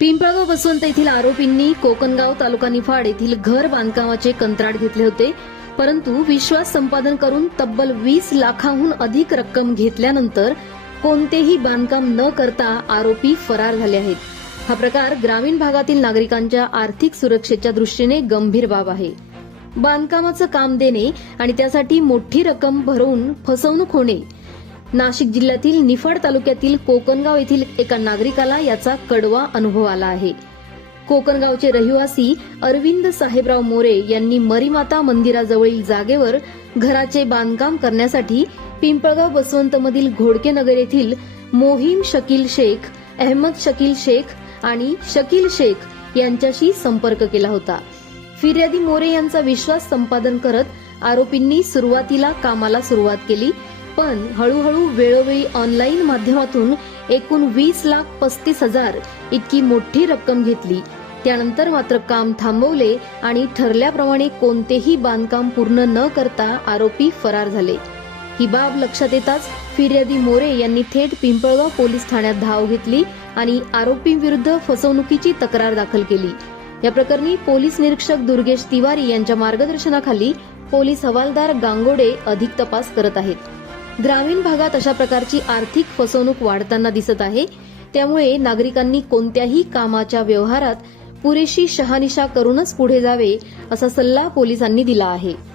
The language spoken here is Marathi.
पिंपळगाव बसवंत येथील आरोपींनी कोकणगाव तालुका निफाड येथील घर बांधकामाचे कंत्राट घेतले होते. परंतु विश्वास संपादन करून तब्बल वीस लाखाहून अधिक रक्कम घेतल्यानंतर कोणतेही बांधकाम न करता आरोपी फरार झाले आहेत. हा प्रकार ग्रामीण भागातील नागरिकांच्या आर्थिक सुरक्षेच्या दृष्टीने गंभीर बाब आहे. बांधकामाचं काम देणे आणि त्यासाठी मोठी रक्कम भरवून फसवणूक होणे नाशिक जिल्ह्यातील निफाड तालुक्यातील कोकणगाव येथील एका नागरिकाला याचा कडवा अनुभव आला आहे. कोकणगावचे रहिवासी अरविंद साहेबराव मोरे यांनी मरीमाता मंदिराजवळील जागेवर घराचे बांधकाम करण्यासाठी पिंपळगाव बसवंतमधील घोडकेनगर येथील मोहीम शकील शेख अहमद शकील शेख आणि शकील शेख यांच्याशी संपर्क केला होता. फिर्यादी मोरे यांचा विश्वास संपादन करत आरोपींनी सुरुवातीला कामाला सुरुवात केली. पण हळूहळू वेळोवेळी ऑनलाईन माध्यमातून एकूण वीस लाख पस्तीस हजार इतकी मोठी रक्कम घेतली. त्यानंतर मात्र काम थांबवले आणि ठरल्याप्रमाणे कोणतेही बांधकाम पूर्ण न करता आरोपी फरार झाले. ही बाब लक्षात येताच फिर्यादी मोरे यांनी थेट पिंपळगाव पोलीस ठाण्यात धाव घेतली आणि आरोपींविरुद्ध फसवणुकीची तक्रार दाखल केली. या प्रकरणी पोलीस निरीक्षक दुर्गेश तिवारी यांच्या मार्गदर्शनाखाली पोलीस हवालदार गांगोडे अधिक तपास करत आहेत. ग्रामीण भागात अशा प्रकारची आर्थिक फसवणूक वाढताना दिसत आहे. त्यामुळे नागरिकांनी कोणत्याही कामाच्या व्यवहारात पुरेशी शहानिशा करूनच पुढे जावे असा सल्ला पोलिसांनी दिला आहे.